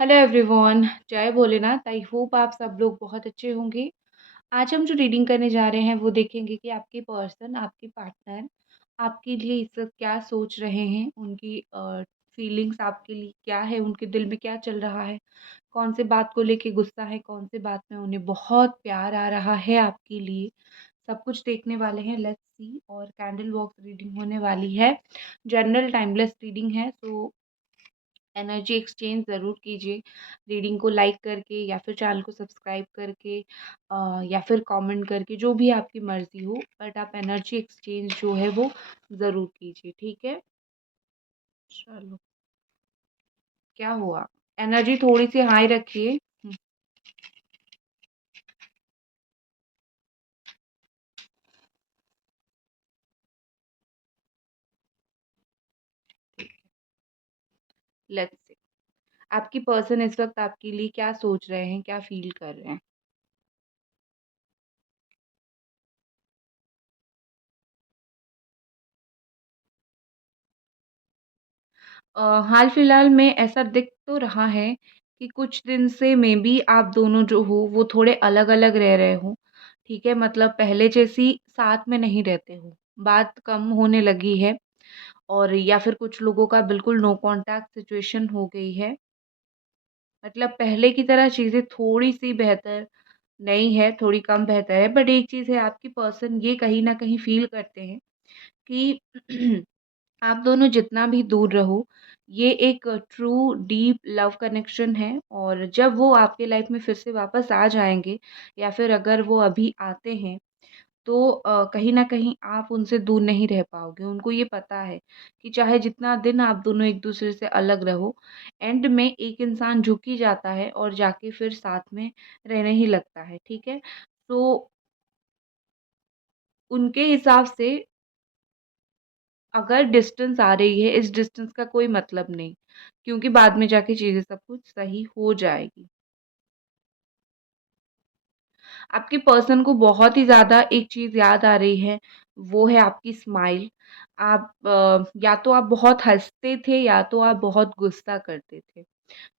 Hello everyone, जय Bholenath. I hope आप सब लोग बहुत अच्छे होंगे। आज हम जो रीडिंग करने जा रहे हैं वो देखेंगे कि आपके पर्सन, आपके पार्टनर आपके लिए इस वक्त क्या सोच रहे हैं, उनकी फीलिंग्स आपके लिए क्या है, उनके दिल में क्या चल रहा है, कौन से बात को लेके गुस्सा है, कौन से बात में उन्हें बहुत प्यार आ रहा है आपके लिए। सब कुछ देखने वाले हैं। Let's see. और कैंडल बॉक्स रीडिंग होने वाली है। जनरल टाइमलेस रीडिंग है, तो एनर्जी एक्सचेंज ज़रूर कीजिए। रीडिंग को लाइक करके या फिर चैनल को सब्सक्राइब करके या फिर कमेंट करके, जो भी आपकी मर्ज़ी हो, बट आप एनर्जी एक्सचेंज जो है वो ज़रूर कीजिए। ठीक है, चलो। क्या हुआ? एनर्जी थोड़ी सी हाई रखिए। लेट्स से आपकी पर्सन इस वक्त आपके लिए क्या सोच रहे हैं, क्या फील कर रहे हैं। हाल फिलहाल में ऐसा दिख तो रहा है कि कुछ दिन से मे बी आप दोनों जो हो वो थोड़े अलग अलग रह रहे हो। ठीक है, मतलब पहले जैसी साथ में नहीं रहते हो, बात कम होने लगी है। और या फिर कुछ लोगों का बिल्कुल नो कांटेक्ट सिचुएशन हो गई है। मतलब पहले की तरह चीज़ें थोड़ी सी बेहतर नहीं है, थोड़ी कम बेहतर है, बट एक चीज़ है, आपकी पर्सन ये कहीं ना कहीं फील करते हैं कि आप दोनों जितना भी दूर रहो, ये एक ट्रू डीप लव कनेक्शन है। और जब वो आपके लाइफ में फिर से वापस आ जाएँगे या फिर अगर वो अभी आते हैं, तो कहीं न कहीं आप उनसे दूर नहीं रह पाओगे। उनको ये पता है कि चाहे जितना दिन आप दोनों एक-दूसरे से अलग रहो, एंड में एक इंसान झुक ही जाता है और जाके फिर साथ में रहने ही लगता है, ठीक है? तो उनके हिसाब से अगर डिस्टेंस आ रही है, इस डिस्टेंस का कोई मतलब नहीं, क्योंकि बाद में जाके चीज़ें सब कुछ सही हो जाएगी। आपके पर्सन को बहुत ही ज़्यादा एक चीज़ याद आ रही है, वो है आपकी स्माइल। आप या तो आप बहुत हँसते थे या तो आप बहुत गुस्सा करते थे,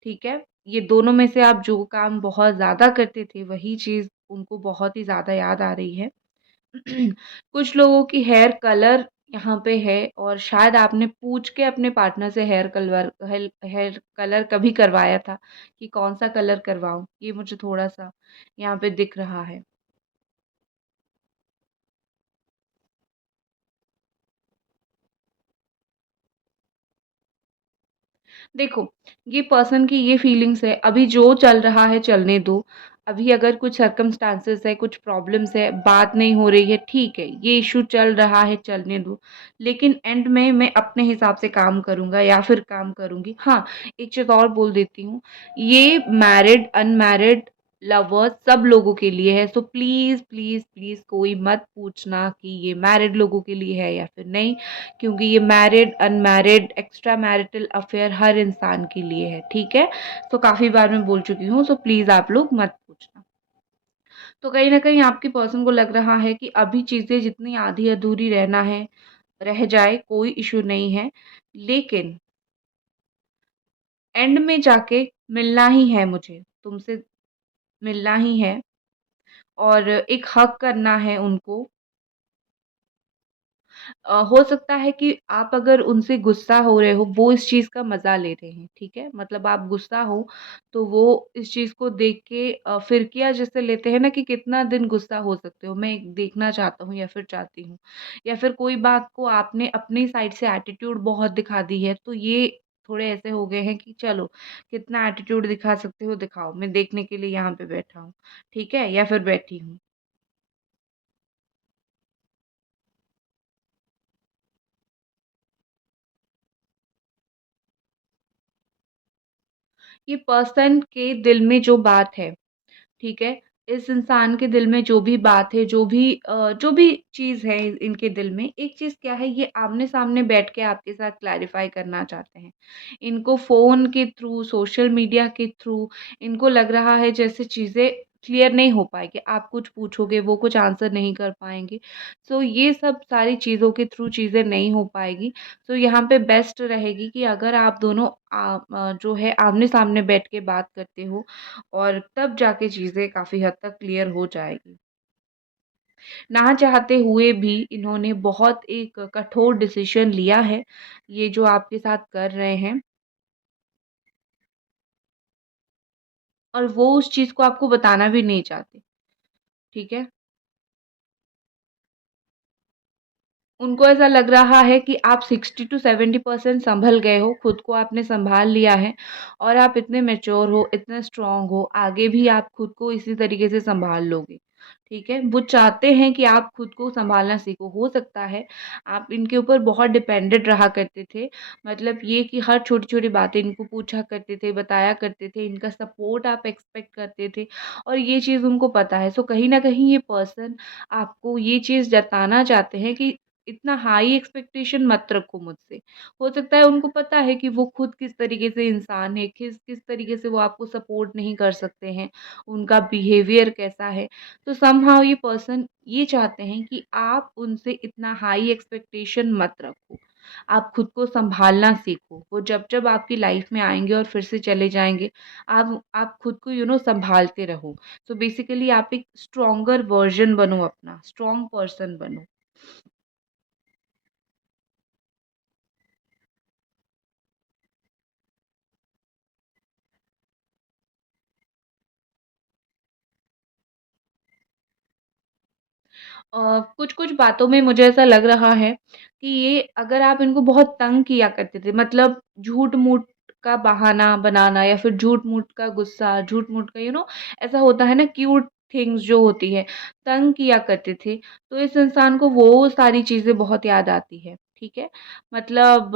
ठीक है? ये दोनों में से आप जो काम बहुत ज़्यादा करते थे, वही चीज़ उनको बहुत ही ज़्यादा याद आ रही है। कुछ लोगों की हेयर कलर यहाँ पे है, और शायद आपने पूछ के अपने पार्टनर से हेयर कलर कभी करवाया था कि कौन-सा कलर करवाऊँ? ये मुझे थोड़ा-सा यहाँ पे दिख रहा है। देखो, ये पर्सन की ये फीलिंग्स है, अभी जो चल रहा है चलने दो। अभी अगर कुछ सर्कमस्टांसेस है, कुछ प्रॉब्लम्स है, बात नहीं हो रही है, ठीक है, ये इश्यू चल रहा है, चलने दो। लेकिन एंड में मैं अपने हिसाब से काम करूँगा या फिर काम करूँगी। हाँ, एक चीज़ और बोल देती हूँ, ये मैरिड, अनमैरिड, लवर्स सब लोगों के लिए है। सो प्लीज़, प्लीज़, प्लीज़ कोई मत पूछना कि ये मैरिड लोगों के लिए है या फिर नहीं। क्योंकि ये married, unmarried, extramarital affair हर इंसान के लिए है, ठीक है? तो काफ़ी बार मैं बोल चुकी हूँ, सो प्लीज़ आप लोग मत पूछना। तो कहीं न कहीं आपकी पर्सन को लग रहा है कि अभी चीज़ें जितनी आधी-अधूरी रहना है, रह जाए, कोई इश्यू नहीं है। लेकिन एंड में जाके मिलना ही है मुझे, तुमसे मिलना ही है और एक हग करना है उनको। हो सकता है कि आप अगर उनसे गुस्सा हो रहे हो, वो इस चीज़ का मज़ा ले रहे हैं, ठीक है? मतलब आप गुस्सा हो, तो वो इस चीज़ को देख के फिरकियाँ जैसे लेते हैं ना कि कितना दिन गुस्सा हो सकते हो, मैं एक देखना चाहता हूँ या फिर चाहती हूँ। या फिर कोई बात को आपने अपनी साइड से एटीट्यूड बहुत दिखा दी है, तो ये थोड़े ऐसे हो गए हैं कि चलो, कितना एटीट्यूड दिखा सकते हो दिखाओ, मैं देखने के लिए यहाँ पे बैठा हूँ, ठीक है? या फिर बैठी हूँ। ये पर्सन के दिल में जो बात है, ठीक है? इस इंसान के दिल में जो भी बात है, जो भी चीज़ है इनके दिल में, एक चीज़ क्या है, ये आमने-सामने बैठ के आपके साथ क्लैरिफ़ाई करना चाहते हैं। इनको फ़ोन के थ्रू, सोशल मीडिया के थ्रू इनको लग रहा है जैसे चीज़ें क्लियर नहीं हो पाएगी। आप कुछ पूछोगे, वो कुछ आंसर नहीं कर पाएँगे। सो ये सब सारी चीज़ों के थ्रू चीज़ें नहीं हो पाएगी। सो यहाँ पे बेस्ट रहेगी कि अगर आप दोनों जो है आमने-सामने बैठ के बात करते हो और तब जाके चीज़ें काफ़ी हद तक क्लियर हो जाएगी। ना चाहते हुए भी इन्होंने बहुत एक कठोर डिसीज़न लिया है, ये जो आपके साथ कर रहे हैं और वो उस चीज़ को आपको बताना भी नहीं चाहते, ठीक है? उनको ऐसा लग रहा है कि आप 60 टू 70% सँभल गए हो, खुद को आपने सँभाल लिया है और आप इतने मैच्योर हो, इतने स्ट्रॉन्ग हो, आगे भी आप खुद को इसी तरीके से सँभाल लोगे, ठीक है? वो चाहते हैं कि आप खुद को सँभालना सीखो। हो सकता है आप इनके ऊपर बहुत डिपेंडेंट रहा करते थे, मतलब ये कि हर छोटी-छोटी बातें इनको पूछा करते थे, बताया करते थे, इनका सपोर्ट आप एक्सपेक्ट करते थे और ये चीज़ उनको पता है। सो कहीं न कहीं ये पर्सन आपको ये चीज़ जताना चाहते हैं कि इतना हाई एक्सपेक्टेशन मत रखो मुझसे। हो सकता है उनको पता है कि वो खुद किस तरीके से इंसान है, किस किस तरीके से वो आपको सपोर्ट नहीं कर सकते हैं, उनका बिहेवियर कैसा है। तो समहाउ ये पर्सन ये चाहते हैं कि आप उनसे इतना हाई एक्सपेक्टेशन मत रखो। आप खुद को सँभालना सीखो। वो जब-जब आपकी लाइफ़ में आएँगे और फिर से चले जाएँगे, आप खुद को सँभालते रहो। सो बेसिकली आप एक स्ट्रॉन्गर वर्ज़न बनो अपना, स्ट्रॉन्ग पर्सन बनो। कुछ-कुछ बातों में मुझे ऐसा लग रहा है कि ये अगर आप इनको बहुत तंग किया करते थे मतलब झूठ-मूठ का बहाना बनाना या फिर झूठ-मूठ का गुस्सा, झूठ-मूठ का ऐसा होता है ना क्यूट थिंग्स जो होती है, तंग किया करते थे, तो इस इंसान को वो सारी चीज़ें बहुत याद आती है, ठीक है? मतलब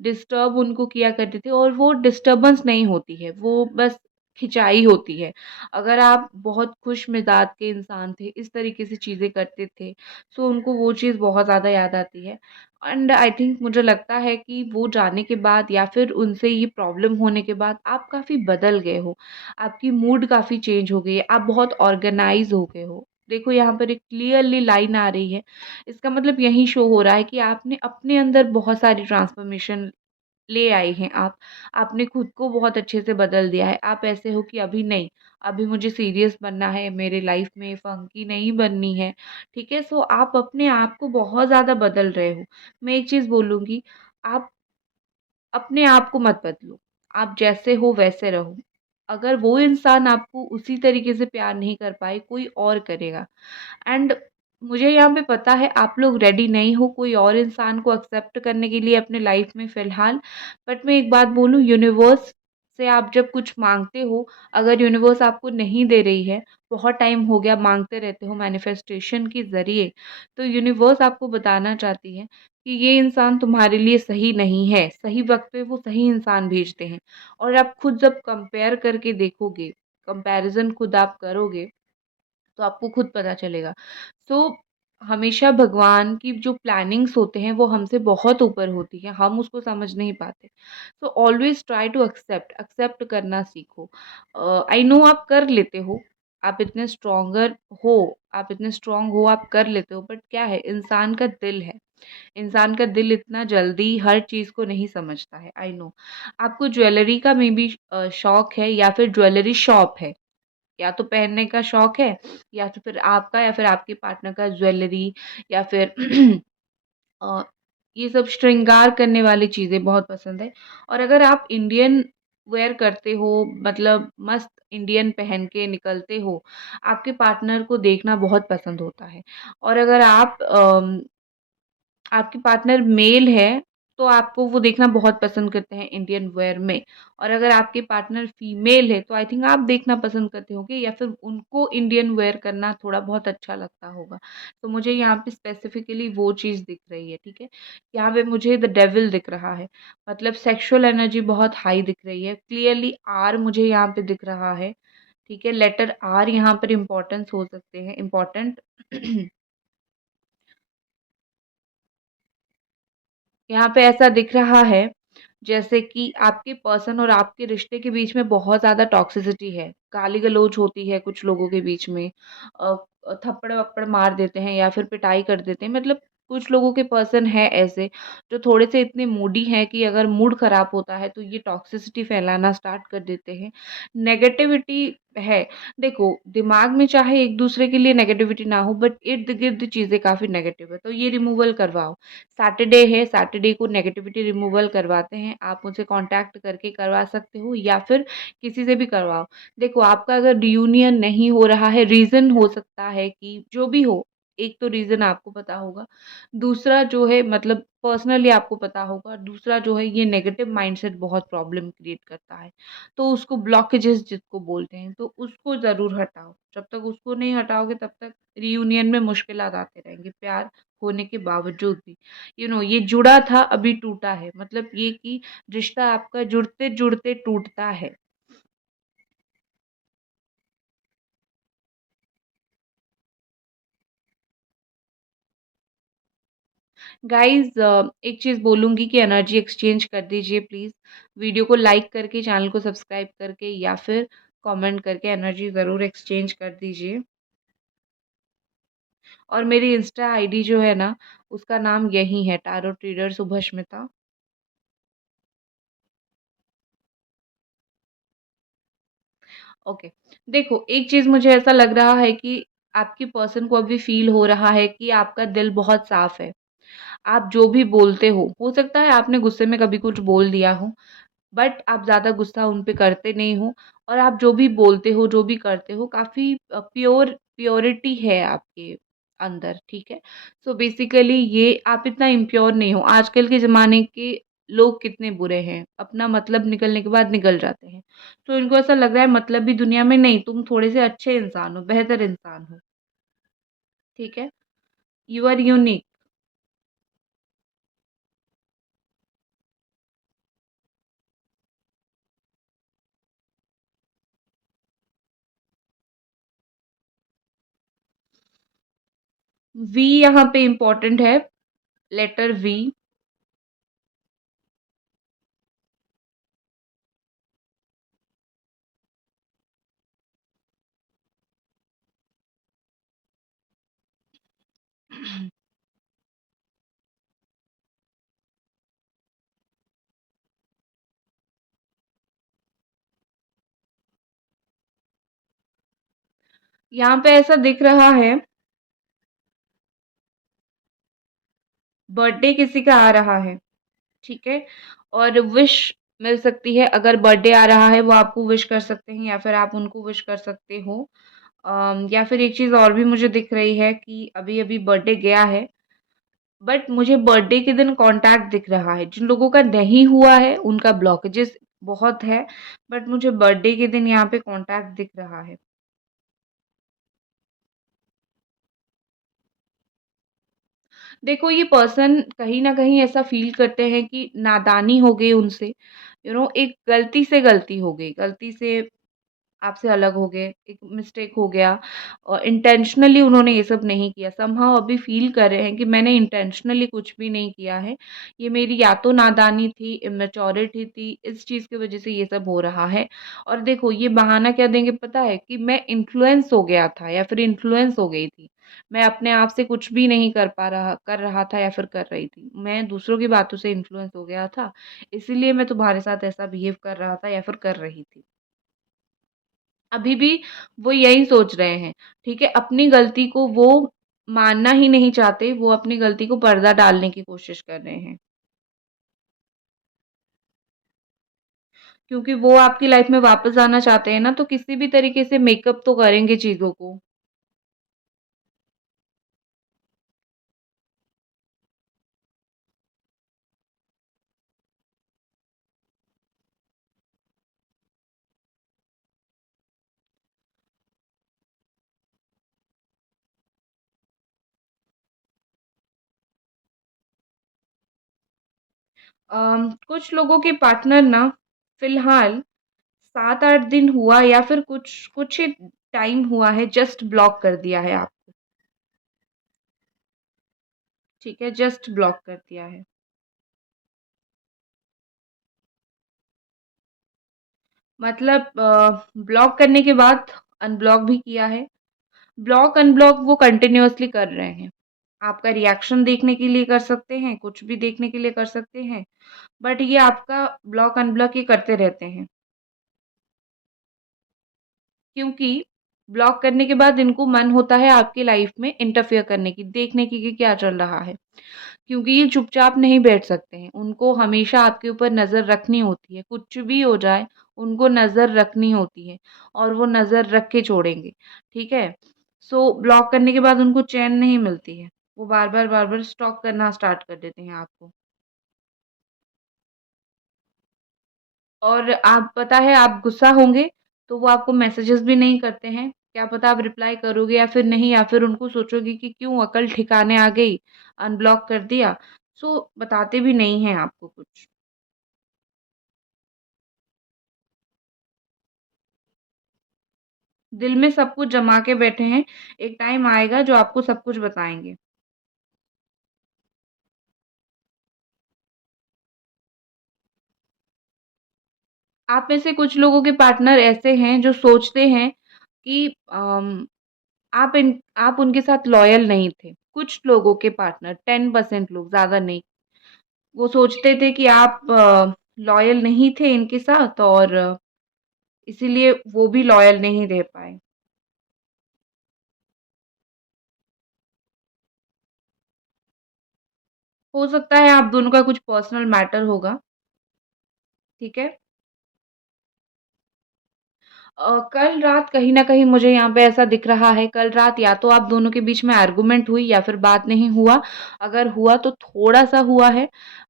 डिस्टर्ब उनको किया करते थे और वो डिस्टर्बेंस नहीं होती है, वो बस खिंचाई होती है। अगर आप बहुत खुश मिज़ाज के इंसान थे, इस तरीके से चीज़ें करते थे, सो उनको वो चीज़ बहुत ज़्यादा याद आती है एंड आई थिंक मुझे लगता है कि वो जाने के बाद या फिर उनसे ये प्रॉब्लम होने के बाद आप काफ़ी बदल गए हो। आपकी मूड काफ़ी चेंज हो गई है, आप बहुत ऑर्गेनाइज़ हो गए हो। देखो यहाँ पर एक क्लियरली लाइन आ रही है, इसका मतलब यही शो हो रहा है कि आपने अपने अंदर बहुत सारी ट्रांसफॉर्मेशन ले आई हैं आप। आपने खुद को बहुत अच्छे से बदल दिया है। आप ऐसे हो कि अभी नहीं, अभी मुझे सीरियस बनना है, मेरे लाइफ़ में फंकी नहीं बननी है, ठीक है? सो आप अपने आप को बहुत ज़्यादा बदल रहे हो। मैं एक चीज़ बोलूँगी, आप अपने आप को मत बदलो, आप जैसे हो वैसे रहो। अगर वो इंसान आपको उसी तरीके से प्यार नहीं कर पाए, कोई और करेगा। एंड मुझे यहाँ पे पता है आप लोग रेडी नहीं हो कोई और इंसान को एक्सेप्ट करने के लिए अपने लाइफ में फ़िलहाल। बट मैं एक बात बोलूँ यूनिवर्स से आप जब कुछ माँगते हो, अगर यूनिवर्स आपको नहीं दे रही है, बहुत टाइम हो गया माँगते रहते हो मैनिफेस्टेशन के ज़रिए, तो यूनिवर्स आपको बताना चाहती है कि ये इंसान तुम्हारे लिए सही नहीं है। सही वक़्त पे वो सही इंसान भेजते हैं और आप खुद जब कंपेयर करके देखोगे, कंपैरिज़न खुद आप करोगे तो आपको खुद पता चलेगा। सो हमेशा भगवान की जो प्लानिंग्स होते हैं वो हमसे बहुत ऊपर होती हैं, हम उसको समझ नहीं पाते। So always try to accept करना सीखो। आई नो आप कर लेते हो, आप इतने स्ट्रॉन्गर हो, आप इतने स्ट्रॉन्ग हो, आप कर लेते हो बट क्या है इंसान का दिल है। इंसान का दिल इतना जल्दी हर चीज़ को नहीं समझता है, आई नो। आपको ज्वेलरी का मेबी शौक है या फिर ज्वेलरी शॉप है। या तो पहनने का शौक है या तो फिर आपका या फिर आपके पार्टनर का ज्वेलरी या फिर अ, ये सब श्रृंगार करने वाली चीज़ें बहुत पसंद है और अगर आप इंडियन वेयर करते हो मतलब मस्त इंडियन पहन के निकलते हो, आपके पार्टनर को देखना बहुत पसंद होता है और अगर आप आपके पार्टनर मेल है, तो आपको वो देखना बहुत पसंद करते हैं इंडियन वेयर में और अगर आपके पार्टनर फीमेल है, तो आई थिंक आप देखना पसंद करते होंगे या फिर उनको इंडियन वेयर करना थोड़ा बहुत अच्छा लगता होगा। तो मुझे यहाँ पे स्पेसिफिकली वो चीज़ दिख रही है, ठीक है? यहाँ पे मुझे द डेविल दिख रहा है, मतलब सेक्सुअल एनर्जी बहुत हाई दिख रही है। क्लियरली आर मुझे यहाँ पे दिख रहा है, ठीक है? लेटर आर यहाँ पर इम्पोर्टेंस हो सकते हैं इम्पोर्टेंट यहाँ पे ऐसा दिख रहा है जैसे कि आपके पर्सन और आपके रिश्ते के बीच में बहुत ज़्यादा टॉक्सिसिटी है, गाली-गलौज होती है कुछ लोगों के बीच में, अ थप्पड़-वप्पड़ मार देते हैं या फिर पिटाई कर देते हैं। मतलब कुछ लोगों के पर्सन हैं ऐसे, जो थोड़े से इतने मूडी हैं कि अगर मूड ख़राब होता है, तो ये टॉक्सिसिटी फैलाना स्टार्ट कर देते हैं। नेगेटिविटी है, देखो दिमाग में चाहे एक-दूसरे के लिए नेगेटिविटी ना हो, बट इर्द-गिर्द चीज़ें काफ़ी नेगेटिव है, तो ये रिमूवल करवाओ। सैटरडे है, सैटरडे को नेगेटिविटी रिमूवल करवाते हैं, आप मुझसे कॉन्टैक्ट करके करवा सकते हो या फिर किसी से भी करवाओ। देखो आपका अगर रियूनियन नहीं हो रहा है, रीज़न हो सकता है कि जो भी हो, एक तो रीज़न आपको पता होगा, दूसरा जो है मतलब पर्सनली आपको पता होगा, दूसरा जो है ये नेगेटिव माइंडसेट बहुत प्रॉब्लम क्रिएट करता है। तो उसको ब्लॉकेजेस जिसको बोलते हैं, तो उसको ज़रूर हटाओ। जब तक उसको नहीं हटाओगे तब तक रियूनियन में मुश्किलात आते रहेंगे, प्यार होने के बावजूद भी। ये जुड़ा था अभी टूटा है, मतलब ये कि रिश्ता आपका जुड़ते-जुड़ते टूटता है। गाइज़ एक चीज़ बोलूँगी कि एनर्जी एक्सचेंज कर दीजिए प्लीज़। वीडियो को लाइक करके, चैनल को सब्सक्राइब करके या फिर कमेंट करके एनर्जी ज़रूर एक्सचेंज कर दीजिए। और मेरी इंस्टा आईडी जो है ना, उसका नाम यही है, टैरो ट्रेडर सुभष्मिता। ओके। देखो, एक चीज़ मुझे ऐसा लग रहा है कि आपकी पर्सन को अभी फ़ील हो रहा है कि आपका दिल बहुत साफ़ है। आप जो भी बोलते हो सकता है आपने गुस्से में कभी कुछ बोल दिया हो, बट आप ज़्यादा गुस्सा उन पे करते नहीं हो और आप जो भी बोलते हो, जो भी करते हो काफ़ी प्योरिटी है आपके अंदर, ठीक है? सो बेसिकली ये आप इतना इम्प्योर नहीं हो। आजकल के ज़माने के लोग कितने बुरे हैं, अपना मतलब निकलने के बाद निकल जाते हैं। तो इनको ऐसा लग रहा है मतलबी दुनिया में नहीं, तुम थोड़े से अच्छे इंसान हो, बेहतर इंसान हो, ठीक है? You are unique. वी यहाँ पे इम्पोर्टेंट है, लेटर वी। यहाँ पे ऐसा दिख रहा है, बर्थडे किसी का आ रहा है, ठीक है? और विश मिल सकती है, अगर बर्थडे आ रहा है वो आपको विश कर सकते हैं या फिर आप उनको विश कर सकते हो। या फिर एक चीज़ और भी मुझे दिख रही है कि अभी-अभी बर्थडे गया है, बट मुझे बर्थडे के दिन कॉन्टैक्ट दिख रहा है। जिन लोगों का नहीं हुआ है उनका ब्लॉकेजेस बहुत है, बट मुझे बर्थडे के दिन यहाँ पे कॉन्टैक्ट दिख रहा है। देखो ये पर्सन कहीं न कहीं ऐसा फ़ील करते हैं कि नादानी हो गई उनसे, एक गलती हो गई, गलती से आपसे अलग हो गए, एक मिस्टेक हो गया और इंटेंशनली उन्होंने ये सब नहीं किया। समहाउ अभी फ़ील कर रहे हैं कि मैंने इंटेंशनली कुछ भी नहीं किया है। ये मेरी या तो नादानी थी, इमैच्योरिटी थी, इस चीज़ की वज़ह से ये सब हो रहा है। और देखो ये बहाना क्या देंगे पता है कि मैं इन्फ्लुएंस हो गया था या फिर इन्फ्लुएंस हो गई थी। मैं अपने आप से कुछ भी नहीं कर रहा था या फिर कर रही थी। मैं दूसरों की बातों से इन्फ्लुएंस हो गया था, इसीलिए मैं तुम्हारे साथ ऐसा बिहेव कर रहा था या फिर कर रही थी। अभी भी वो यही सोच रहे हैं, ठीक है? अपनी गलती को वो मानना ही नहीं चाहते, वो अपनी गलती को पर्दा डालने की कोशिश कर रहे हैं। क्योंकि वो आपकी लाइफ में वापस आना चाहते हैं ना, तो किसी भी तरीके से मेकअप तो करेंगे चीज़ों को। कुछ लोगों के पार्टनर ना फिलहाल 7-8 दिन हुआ या फिर कुछ कुछ ही टाइम हुआ है जस्ट ब्लॉक कर दिया है आपको, ठीक है? जस्ट ब्लॉक कर दिया है। मतलब ब्लॉक करने के बाद अनब्लॉक भी किया है। ब्लॉक अनब्लॉक वो कंटिन्यूअसली कर रहे हैं। आपका रिएक्शन देखने के लिए कर सकते हैं, कुछ भी देखने के लिए कर सकते हैं, बट ये आपका ब्लॉक अनब्लॉक ये करते रहते हैं। क्योंकि ब्लॉक करने के बाद इनको मन होता है आपकी लाइफ में इंटरफेयर करने की, देखने की कि क्या चल रहा है। क्योंकि ये चुपचाप नहीं बैठ सकते हैं, उनको हमेशा आपके ऊपर नज़र रखनी होती है, कुछ भी हो जाए उनको नज़र रखनी होती है और वो नज़र रख के छोड़ेंगे, ठीक है? सो ब्लॉक करने के बाद उनको चैन नहीं मिलती है, वो बार-बार स्टॉक करना स्टार्ट कर देते हैं आपको। और आप पता है आप गुस्सा होंगे, तो वो आपको मैसेजेस भी नहीं करते हैं। क्या पता आप रिप्लाई करोगे या फिर नहीं, या फिर उनको सोचोगे कि क्यों अकल ठिकाने आ गई, अनब्लॉक कर दिया। सो बताते भी नहीं हैं आपको कुछ। दिल में सब कुछ जमा के बैठे हैं, एक टाइम आएगा जो आपको सब कुछ बताएँगे। आप में से कुछ लोगों के पार्टनर ऐसे हैं जो सोचते हैं कि आप उनके साथ लॉयल नहीं थे। कुछ लोगों के पार्टनर 10% लोग, ज़्यादा नहीं। वो सोचते थे कि आप लॉयल नहीं थे इनके साथ और इसीलिए वो भी लॉयल नहीं रह पाए। हो सकता है आप दोनों का कुछ पर्सनल मैटर होगा, ठीक है? कल रात कहीं न कहीं मुझे यहाँ पे ऐसा दिख रहा है, कल रात या तो आप दोनों के बीच में आर्गुमेंट हुई या फिर बात नहीं हुआ। अगर हुआ तो थोड़ा-सा हुआ है,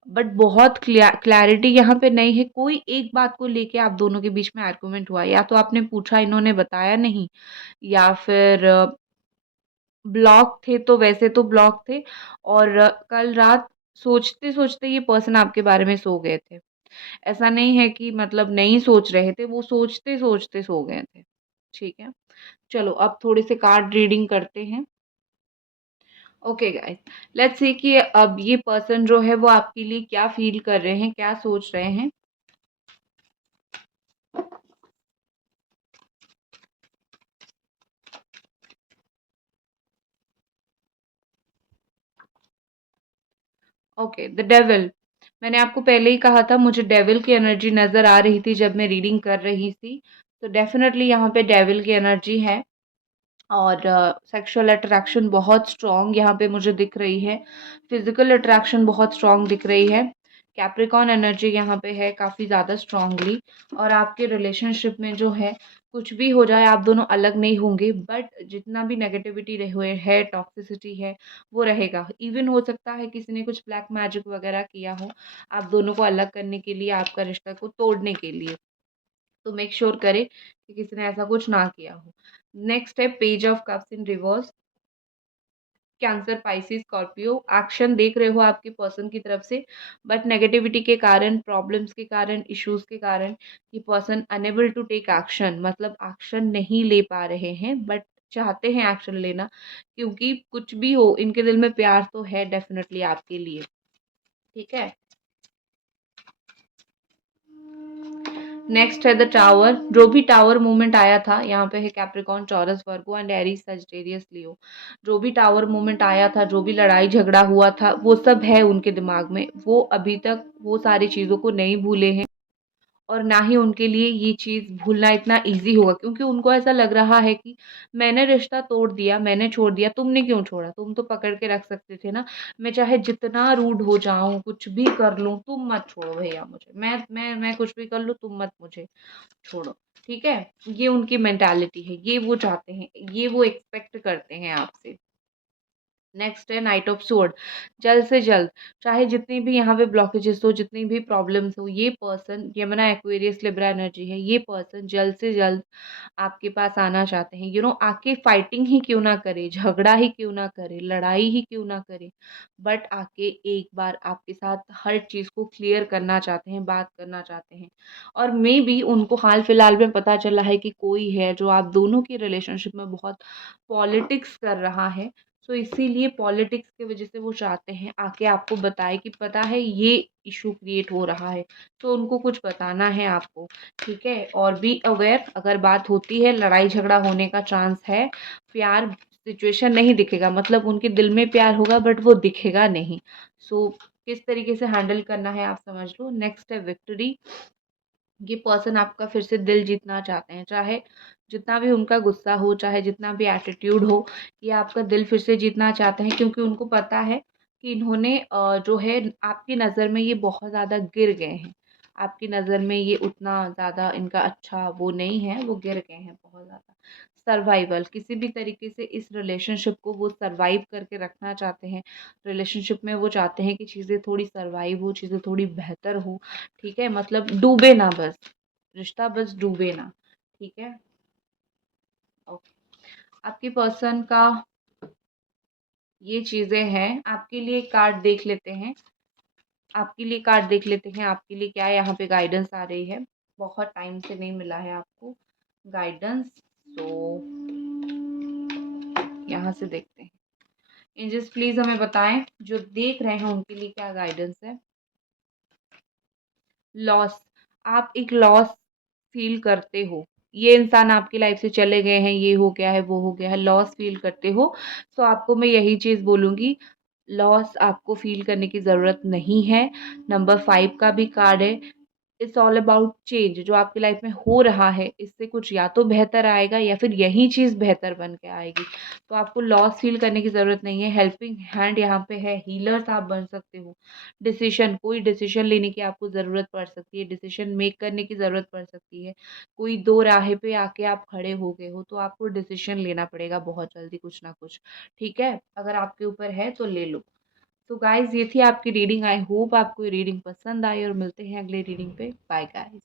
बट बहुत क्लैरिटी यहाँ पे नहीं है। कोई एक बात को लेके आप दोनों के बीच में आर्गुमेंट हुआ, या तो आपने पूछा इन्होंने बताया नहीं, या फिर ब्लॉक थे तो वैसे तो ब्लॉक थे, और कल रात सोचते-सोचते ये पर्सन आपके बारे में सो गए थे। ऐसा नहीं है कि मतलब नहीं सोच रहे थे, वो सोचते-सोचते सो गए थे। ठीक है? चलो अब थोड़े से कार्ड रीडिंग करते हैं। ओके गाइस, लेट्स सी कि अब ये पर्सन जो है वो आपके लिए क्या फ़ील कर रहे हैं, क्या सोच रहे हैं। Okay, the devil. मैंने आपको पहले ही कहा था मुझे डेविल की एनर्जी नज़र आ रही थी जब मैं रीडिंग कर रही थी। तो डेफ़िनेटली यहाँ पे डेविल की एनर्जी है। और सेक्सुअल अट्रैक्शन बहुत स्ट्रॉन्ग यहाँ पे मुझे दिख रही है। फिज़िकल अट्रैक्शन बहुत स्ट्रॉन्ग दिख रही है। कैप्रिकॉर्न एनर्जी यहाँ पे है काफ़ी ज़्यादा स्ट्रॉन्गली। और आपके रिलेशनशिप में जो है, कुछ भी हो जाए आप दोनों अलग नहीं होंगे, बट जितना भी नेगेटिविटी रहे हुए है, टॉक्सिसिटी है, वो रहेगा। इवन हो सकता है किसी ने कुछ ब्लैक मैजिक वगैरह किया हो, आप दोनों को अलग करने के लिए, आपका रिश्ता को तोड़ने के लिए। तो मेक श्योर करें कि किसी ने ऐसा कुछ ना किया हो। नेक्स्ट है page of cups in reverse. Cancer, Pisces, Scorpio action देख रहे हो आपके पर्सन की तरफ से, बट नेगेटिविटी के कारण, प्रॉब्लम्स के कारण, इश्यूज के कारण ये person unable to take action, मतलब एक्शन नहीं ले पा रहे हैं, बट चाहते हैं एक्शन लेना, क्योंकि कुछ भी हो इनके दिल में प्यार तो है डेफिनेटली आपके लिए। ठीक है? नेक्स्ट है द टावर। जो भी टावर मूवमेंट आया था, यहाँ पे है Capricorn, Taurus, Virgo and Aries, Sagittarius, Leo. जो भी टावर मूवमेंट आया था, जो भी लड़ाई झगड़ा हुआ था, वो सब है उनके दिमाग में। वो अभी तक वो सारी चीज़ों को नहीं भूले हैं, और ना ही उनके लिए ये चीज़ भूलना इतना ईज़ी होगा, क्योंकि उनको ऐसा लग रहा है कि मैंने रिश्ता तोड़ दिया, मैंने छोड़ दिया, तुमने क्यों छोड़ा? तुम तो पकड़ के रख सकते थे ना। मैं चाहे जितना रूड हो जाऊँ, कुछ भी कर लूँ, तुम मत छोड़ो भैया मुझे। मैं कुछ भी कर लूँ, तुम मत मुझे छोड़ो। ठीक है? ये उनकी मेंटालिटी है, ये वो चाहते हैं, ये वो एक्सपेक्ट करते हैं आपसे। नेक्स्ट है नाइट ऑफ स्वॉर्ड। जल्द से जल्द, चाहे जितनी भी यहाँ पे ब्लॉकेजेस हो, जितनी भी प्रॉब्लम्स हो, ये person Yamuna, Aquarius, Libra energy है, ये पर्सन जल्द से जल्द आपके पास आना चाहते हैं। आके फाइटिंग ही क्यों ना करे, झगड़ा ही क्यों ना करे, लड़ाई ही क्यों ना करे, बट आके एक बार आपके साथ हर चीज़ को क्लियर करना चाहते हैं, बात करना चाहते हैं। और मे बी उनको हाल फिलहाल में पता चला है कि कोई है जो आप दोनों की रिलेशनशिप में बहुत पॉलिटिक्स कर रहा है। सो इसीलिए पॉलिटिक्स की वजह से वो चाहते हैं आके आपको बताए कि पता है ये इशू क्रिएट हो रहा है, तो उनको कुछ बताना है आपको, ठीक है। और बी अवेयर, अगर बात होती है लड़ाई झगड़ा होने का चांस है, प्यार सिचुएशन नहीं दिखेगा, मतलब उनके दिल में प्यार होगा बट वो दिखेगा नहीं। सो किस तरीके से हैंडल करना है आप समझ लो। नेक्स्ट है विक्ट्री। ये पर्सन आपका फिर से दिल जीतना चाहते हैं, चाहे जितना भी उनका गुस्सा हो, चाहे जितना भी एटीट्यूड हो, ये आपका दिल फिर से जीतना चाहते हैं, क्योंकि उनको पता है कि इन्होंने जो है आपकी नज़र में ये बहुत ज़्यादा गिर गए हैं, आपकी नज़र में ये उतना ज़्यादा इनका अच्छा वो नहीं है, वो गिर गए हैं बहुत ज़्यादा। सर्वाइवल, किसी भी तरीके से इस रिलेशनशिप को वो सर्वाइव करके रखना चाहते हैं। रिलेशनशिप में वो चाहते हैं कि चीज़ें थोड़ी सर्वाइव हो, चीज़ें थोड़ी बेहतर हो, ठीक है, मतलब डूबे ना बस, रिश्ता बस डूबे ना, ठीक है। ओके, आपकी पर्सन का ये चीज़ें हैं। आपके लिए कार्ड देख लेते हैं, आपके लिए कार्ड देख लेते हैं, आपके लिए क्या यहाँ पे गाइडेंस आ रही है। बहुत टाइम से नहीं मिला है आपको गाइडेंस, तो यहाँ से देखते हैं। एंजल्स प्लीज हमें बताएं जो देख रहे हैं उनके लिए क्या गाइडेंस है। लॉस, आप एक लॉस फील करते हो, ये इंसान आपकी लाइफ से चले गए हैं, ये हो गया है, वो हो गया है, लॉस फील करते हो। तो आपको मैं यही चीज़ बोलूँगी, लॉस आपको फील करने की ज़रूरत नहीं है। नंबर 5 का भी कार्ड है, इट्स ऑल अबाउट चेंज। जो आपकी लाइफ में हो रहा है इससे कुछ या तो बेहतर आएगा या फिर यही चीज़ बेहतर बन के आएगी, तो आपको लॉस फील करने की ज़रूरत नहीं है। हेल्पिंग हैंड यहाँ पे है, हीलर्स आप बन सकते हो। डिसीजन, कोई डिसीजन लेने की आपको ज़रूरत पड़ सकती है, डिसीजन मेक करने की ज़रूरत पड़ सकती है। कोई दो राहे पे आके आप खड़े हो गए हो, तो आपको डिसीजन लेना पड़ेगा बहुत जल्दी कुछ ना कुछ, ठीक है। अगर आपके ऊपर है तो ले लो। तो गाइज ये थी आपकी रीडिंग, आई होप आपको ये रीडिंग पसंद आई, और मिलते हैं अगले रीडिंग पे। Bye guys.